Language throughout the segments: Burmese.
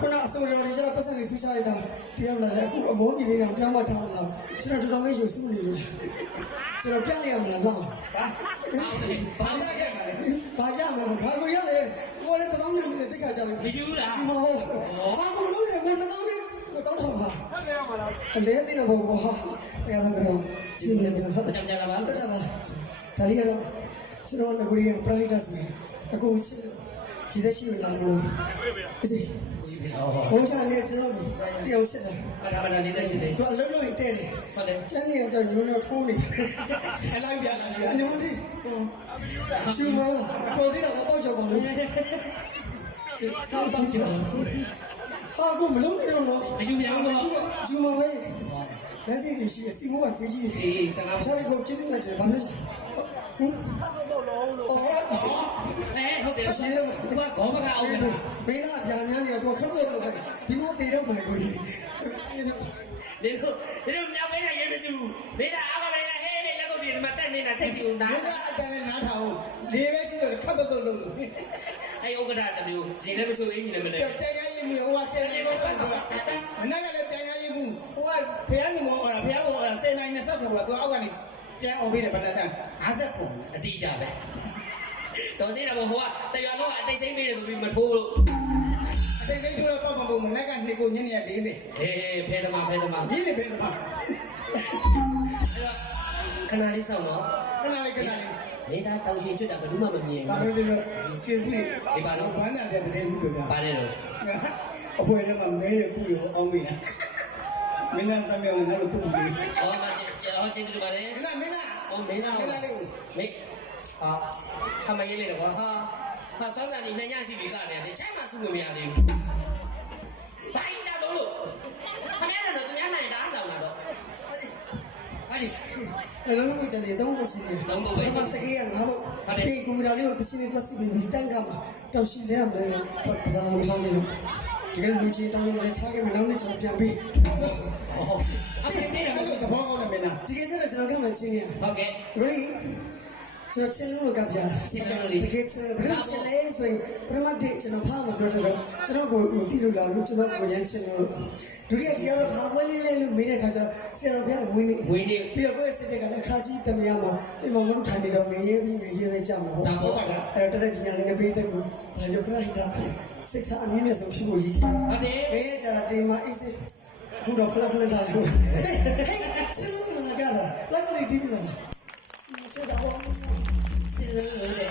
ခုနအစိုးရတွေကျတော့ပတ်စံတွေဆူချလိုက်တာတရားလာတယ်အခုအမောကြီးလေးတောင်တရားမထားလာကျွန်တော်တော်တော်လေးယူဆူနေလို့ကျွန်တော်ပြလိုက်ရမလားလောက်ဘာပြခဲ့ပါလဲဘာပြမလို့ဘာကိုရလဲကိုလည်းတောင်းနေတယ်တိတ်ခါချလိုက်မယူလားမဟုတ်ဘာကိုလုံးနေကိုတောင်းနေတောင်းထားပါဆက်ရမှာလားအလဲသိတော့ဘောဟာအဲ့ဒါကတော့ရှင်းနေတယ်ဟုတ်ကြလားပါတက်တာပါဒါလေးကတော့ကျွန်တော်ငကိုရီးယား private ဆိုအခုချစ်ဒီသက်ရှိလာလို့ဒီဘုံချနေကျွန်တော်တယောက်ချစ်တယ်ဒါမှလည်းလက်ရှိတယ်သူအလုံးလုံးတဲ့တယ်ဟုတ်တယ်ကျန်နေကြညိုးညိုးထိုးနေအလိုက်ပြလာပြီအညိုးလေးရှူမပေါ်သေးတာမပေါက်ကြပါဘူးကျတော့တောင်းကြဟာကိုမလုံးနေတော့နော်မယူရဘူးတော့ယူမပဲလက်စီတွေရှိအစီမိုးကစေးကြီးအေးစကားချာပြီးကိုကျေးဇူးမှတယ်ဘာလို့ဟုတ်တယ်ရှင်တို့ကခေါမကအောင်တယ်ဘေးကဗျာများနေတော့ခက်တော့လို့ဒီမှာတည်တော့မယ်ကိုကြီးဒီလိုမြောက်ပေးတဲ့ရေမကျူဘေးကအားကလေးကဟဲတဲ့လက်ကုပ်တွေဒီမှာတက်နေတာထိတ်ပြီးနားဘေးကအတန်နဲ့နားထောင်လေးပဲရှိတော့ခက်တော့လို့အဲ့ဥက္ကဋ္ဌတမျိုးရေလည်းမချိုးအင်းကြီးလည်းမတည့်ပြန်ရည်မှုဟိုကဆယ်နေတော့မနက်ကလည်းပြန်ရည်မှုဟိုကဖះညီမောဟောတာဖះဘောဟောတာ10နိုင်20ခုကသူအောက်ကနေပြန်အောင်ပေးတယ်ဗလာဆန်50ခုအတိကြပဲတော်သေးတာဘောဟိုကတရွာလုံးကအတိတ်စိမ့်ပေးတယ်ဆိုပြီးမထိုးလို့အတိတ်စိမ့်ထိုးတော့ပေါ့ပေါ့မနက်က2ခုညနေ40အေးဖဲသမားဒီလေဖဲသမားအဲ့တော့ခဏလေးစောင့်တော့ခဏလေးမင်းသားတောင်ရှိကျွတ်တာဘယ်သူမှမမြင်ဘူးဘာလို့လဲကျင်းပြီဒီပါတော့ဘာနဲ့တဲ့တည်းဘူးပြောပါလေတော့အဖွဲထဲမှာမဲရပူရောအောင်းမိတာမင်းသားသမီးကငါတို့ပူပြီဟောမကျော်ကျေးဇူးပါလေမင်းသားဟောမင်းသားလေးကိုမင်းဟာမရေးလေတော့ဟာစောစံနေညရှိပြီကလည်းချိုင်းမှစုလို့မရသေးဘူးဘာကြီးစားလို့ခမရတော့သူများနိုင်တာအောင်လာတော့အဲ့လိုမျိုးကြတယ်တုံးဖို့ရှိတယ်တုံးဖို့ပဲစကေးကငါ့ဘဒီကွန်ပျူတာလေးကိုတရှိနေသွားစီပြီးတန်းကမှာတောက်ရှိတယ်မလဲပဒနာမဆောင်နေလို့ဒီကလူကြီးတောင်းနေထားခဲ့မယ်နောက်နေ့ကျွန်တော်ပြန်ပြီးအဲ့ဒီနေ့တော့သဘောကောင်းတယ်မင်းသားဒီကကျတော့ကျွန်တော်ကမှချင်းရဟုတ်ကဲ့လူကြီးကျွန်တော်ချင်းလို့ကပြားချင်းလို့လေတကယ်ချင်းဘယ်လိုချင်းလဲဆိုရင်ပထမဒိတ်ကျွန်တော်ဖားမပြောတော့ကျွန်တော်ကိုတိလို့လာလို့ကျွန်တော်ကိုရမ်းချင်းလို့ဒုတိယတရားတော့ဘာပွဲလေးလဲလို့မေးတဲ့ခါကျဆရာတော်ဘုရားဝင်းနေပြီးတော့ကိုယ့်စစ်တဲ့ကလည်းခါကြီးတမရမှာဒီမှာငါတို့ထိုင်နေတော့ငရေပြီးငရေပဲကြမှာပေါ့ဒါပေါ့အဲ့တော့တက်ပညာလေးနဲ့ပေးတဲ့ကိုဘာလို့ပြလိုက်တာစိတ်ချအမြင့်နဲ့ဆုံးရှိဖို့ရည်ကြီးဟုတ်တယ်ဘယ်ကြတာတင်မှာအေးစေခုတော့ဖလက်ထားလို့ဟေးဆင်းလို့လာကြလားလိုက်လို့ဒီပြီလားချက်တော့ဆင်းလို့လေ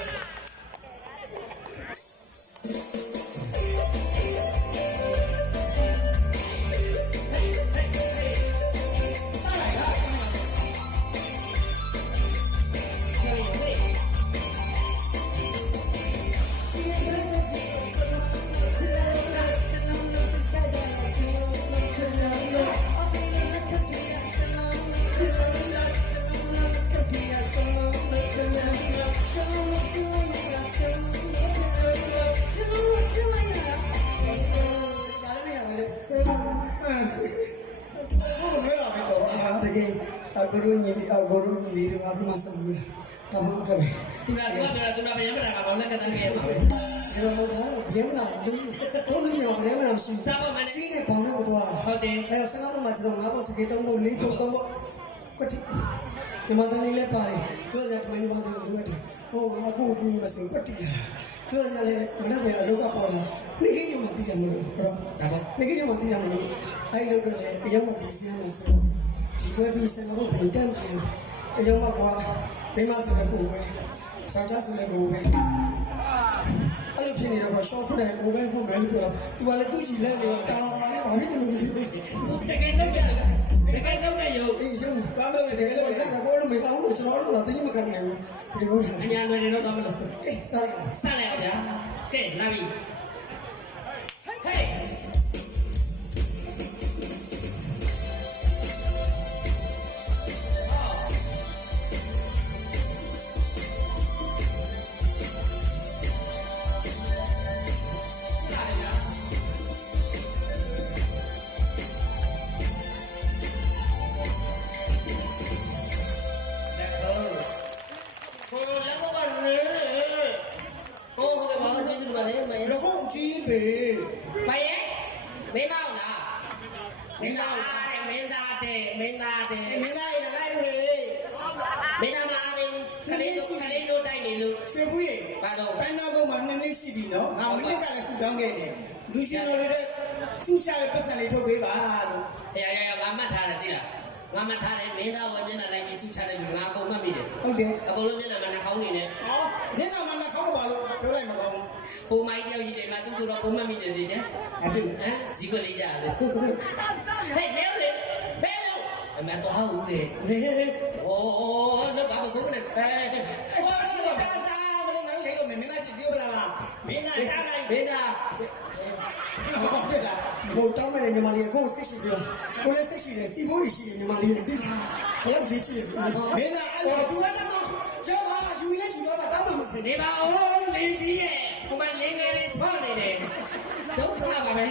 ဂရုညီလေးတို့အခုမှဆက်ဘူးလားဒါမှမဟုတ်ပဲသူနာဗျာမတာကဘာလဲကတန်းခဲ့ပါပဲဒီလိုတော့ဗျာမတာဘုံမကြီးတော့ဗျာမတာမရှိဘူးစီးနဲ့ဘောင်းနဲ့ကိုတော့ဟုတ်တယ်အဲဆငါးဘုံမှာကျွန်တော်9ဘုတ်စကေး3ဘုတ်4ဘုတ်3ဘုတ်ကွတိဒီမှာတန်းလေးလည်းပါတယ်သူကလည်း20ဘုတ်လိုရတယ်ဟိုအခုကူညီမစင်ကွတိသူကလည်းမနေ့ကအလုပ်ကပေါ်လာနေခင်းညမှတည်တယ်မလို့ဟုတ်ဒါပေါ့နေခင်းညမှတည်တယ်မလို့အဲ့လိုတော့လည်းအရောက်မှပြည်စင်းမှာဆိုဒီဘက်ပြီးဆငါးဘုတ်ပြန်တန်းပြန်အရောက်မှကွာမိမဆိုတဲ့ကိုပဲဆောက်ချဆိုတဲ့ကိုပဲအဲ့လိုဖြစ်နေတော့ရှော့ဖုတ်တယ်ကိုပဲဖုတ်မယ်လို့ပြောတော့သူကလည်းသူ့ကြည်လက်နေတာကာနဲ့ဘာဖြစ်လို့လဲတကယ်တော့ရရုပ်အေးရှုံးကားမလို့တကယ်လို့လက်ကတော့လို့မကောင်းလို့ကျွန်တော်တို့ကတင်းမခံနိုင်ဘူးဒီလိုအညာလွယ်နေတော့သွားမလို့ကဲစားလိုက်ဗျာကဲလာပြီဟေးလက်ခု ဖေး ဘာရဲ့မင်းမောက်လားမင်းသားတဲ့မင်းသားတဲ့မင်းသားတဲ့ မင်းသားရလိုက်ဖေး မင်းသားမအားသေးဘူးခလေးတို့တိုက်နေလို့ ရွှေဘူးရေ ဘာတော့ ပန်းနာကုန်းမှာ2နှစ်ရှိပြီနော်ငါမနစ်ကလည်းဆူတောင်းခဲ့တယ်လူရှင်တော်တွေတဲ့စူချတဲ့ပတ်စံလေးထုတ်ပေးပါလို့ ရငါမှတ်ထားတယ်သိလားငါမှတ်ထားတယ်မင်းသားကမျက်နှာလိုက်ပြီးစုချတယ်ငါအကုန်မှတ်မိတယ် ဟုတ်တယ် အကုန်လုံးမျက်နှာမှာနှာခေါင်းနေနဲ့ ဟောညနေမှလည်းခေါင်းပါလို့ပြောလိုက်မှာကောင်း ဟိုမိုင်းတယောက်ရှိတယ်မှာသူတို့တော့ပုံမှတ်မိတယ်သိတယ် အဲ့ဒီ ဟမ်ဇီကွက်လေးကြတယ်ဟဲ့လဲလေဘယ်လိုအမေတော့ဟာဦးလေလေအိုးတော့ဘာမဆုံးနဲ့ဟဲ့ ဟောတာဘယ်လိုငါလေးတော့မင်းသားရှိသေးပလားမင်းသားထားလိုက် မင်းသား ဟုတ်တယ်လားဟိုတောင်းမဲ့ညီမလေးကိုစိတ်ရှိပြီလားကိုလည်းစိတ်ရှိတယ်စီဘိုးတွေရှိတယ်ညီမလေးတိလားဘယ်လိုစိတ်ရှိလဲမင်းသားအဲ့တော့သူလည်းတော့ကျောင်းပါယူရယူတော့တောင်းမှမသိ နေပါဦးလင်းကြီးရဲ့ဟိုမှာလင်းငယ်လေးချော့နေတယ်ဒုက္ခပါပဲ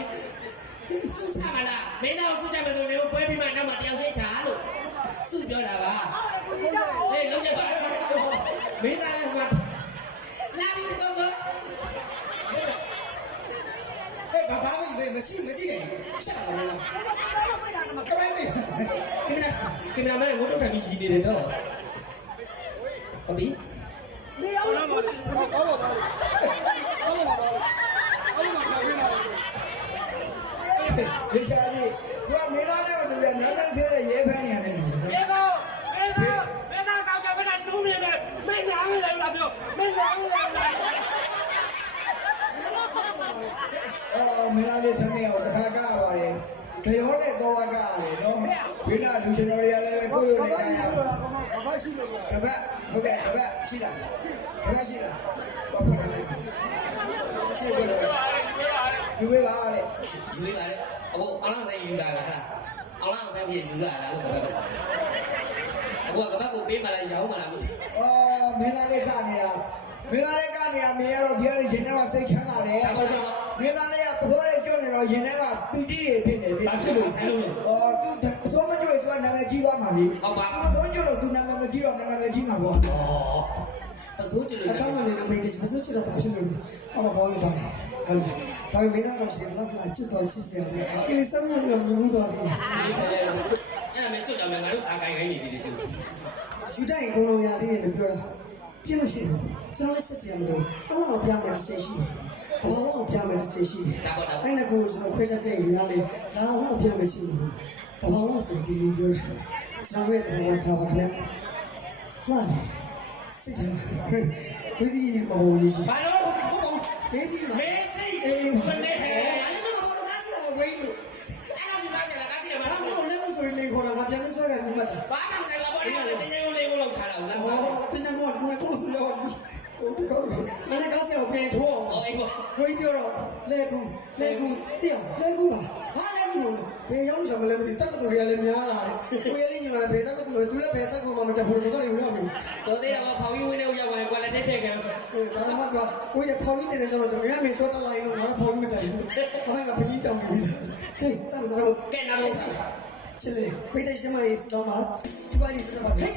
စုချမလားမင်းသားစုချမယ်ဆိုရင်ပွဲပြီးမှနောက်မှတယောက်စိတ်ချလို့စုပြောတာပါဟေးလုံးချက်ပါမင်းသားကလာပြီးတော့ ဟဲ့ဘာမရှိမကြည့်နဲ့ရှက်တာလားကမဲမေး ကင်မရာမန်ငိုးတော့ပြီးရှိနေတယ်တော့ဟုတ်ပြီ ရေရှာကြီးသူကမေလာနဲ့တူတယ်နန်းနန်းသေးတဲ့ရဲဖမ်းနေရတယ် 别走，搞笑，别看路边的，没两个人了，没有，没两个人了。 အော်မင်းသားလေးဆမ်းနေအောင်တစ်ခါကပါတယ်။ကြောနဲ့တော့ကရတယ်နော်။ဘိနာလူရှင်တော်တွေကလည်းကိုယ့်ရုံနဲ့ကြရအောင်။ကပတ်ဟုတ်ကဲ့ကပတ်ရှိလား။ကပတ်ရှိလား။ဘာဖြစ်လဲ။ရှိတယ်လို့ယူဝေးပါလေ ယူရပါတယ်အခုအလောင်းဆိုင်ယူလာတာဟလားအလောင်းဆိုင်ကြီးယူလာတာလို့ပြောတယ်အခုကဘက်ကိုပေးမလားရောင်းမလားမသိ ။အော်မင်းသားလေးကနေရမင်းသားလေးကနေရမင်းရတော့ဒီကနေ့ရင်ထဲမှာစိတ်ချမ်းသာတယ်။ဟုတ်ကဲ့မင်းသားလေးကပစိုးလေးကျွတ်နေတော့ရင်ထဲမှာပီတိတွေဖြစ်နေတယ်။ဖြစ်လို့ဆိုင်လို့အော်သူပစိုးမကျွတ်သူကနာမည်ကြီးသွားမှာလေ။ဟုတ်ပါဘူးပစိုးကျွတ်လို့သူနာမည်မကြီးတော့နာမည်ကြီးမှာပေါ့။ ပစိုးကျလို့ အကောင်းကနေမေးတယ်မစိုးချတော့ဘာဖြစ်လို့အမဘောင်းပါတယ်ဟုတ်ဒါပေမဲ့မင်းသားတော့ရှင်ဘလောက်ချစ်တော်ချစ်စရာလေစမ်းရလို့မြင်တော့တယ် အဲ့ဒါမဲ့ကျွတ်တယ်ငါတို့အာကိုင်ခိုင်းနေပြီလေကျွတ် ယူတိုင်းကိုလုံးရသေးတယ်လို့ပြောတာပြင်းလို့ရှိတယ်ကျွန်တော်လည်းစစ်စရာမလိုအလောင်းပြမယ်တစ်ချက်ရှိတယ်ဘာလို့ပြမယ်တစ်ချက်ရှိတယ်အဲ့ဒါကိုကျွန်တော်ခွဲချက်တဲ့ရလေဒါတော့ပြမယ်ရှိတယ်တဘာဝဆိုဒီလိုပြောတယ်ကျွန်တော်ရဲ့တဘာဝထားပါခင်ဗျလှတယ်စိတ်ချဝိဇီမဘောကြီးရှိ ဘာလို့ ဟုတ်ပါမေးစီမ မေးစိ အေး မနေဟဲ့ အဲ့လိုမဟုတ်လို့ကားစီတော့ဝေးလို့ အဲ့လိုဒီမှာကျလာကားစီရမှာ ဘာလို့လဲဆိုရင်လေခေါ်တာငါပြန်လို့ဆွဲခဲ့ပြီးမှတ်တာ ဘာမှမဆိုင်လာဘောလေးကလည်းတင်းတင်းလေးကိုလောက်ထားတာလား ဟောတင်ကြတော့ငါကိုဆိုရောဟိုဒီကောမနေ့ကားစီကိုပြန်ထိုးအောင် ဟောအေးဘော ကိုကြီးပြောတော့လဲကူတင်းလဲကူပါဘာလဲကူဘယ်ရောက်ကြမလဲမသိတက်ကတူတွေကလည်းများလာတယ်ကိုရလေးညီမလည်းဘယ်တက်ကတူလဲသူလည်းဘယ်တက်ကောမှမတက်ဘူးတော့လည်းရောက်ပြီ တော်သေးတာဖောင်ကြီးဝင်းနေရောက်ပါကွာလက်ထဲထည့်ခံ ဒါမှမဟုတ်ကိုရဖောင်းကြီးတယ်ကျွန်တော်မြင်တော့တက်လိုက်လို့ငါဖောင်းမတိုင်ဘူးအမေကဖကြီးတောင်းနေပြီဟေးစမ်းတော့ ကဲနားလို့စား ချစ်လေမိတဲ့ကျမလေးစတော့မှာဒီပါလေးစတော့ပါဟေး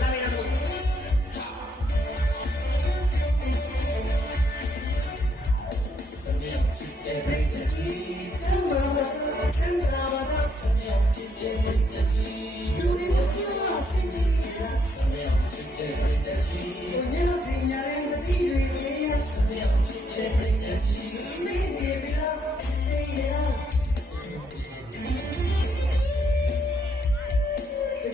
လာနေတော့စနေချစ်တဲ့ဘယ်ကကြီးချမ်းသာပါချမ်းသာပါစနေချစ်တဲ့ဘယ်ကကြီး ယူနေမရှိမလားစိတ်ကြီး စနေချစ်တဲ့ဘယ်ကကြီး ည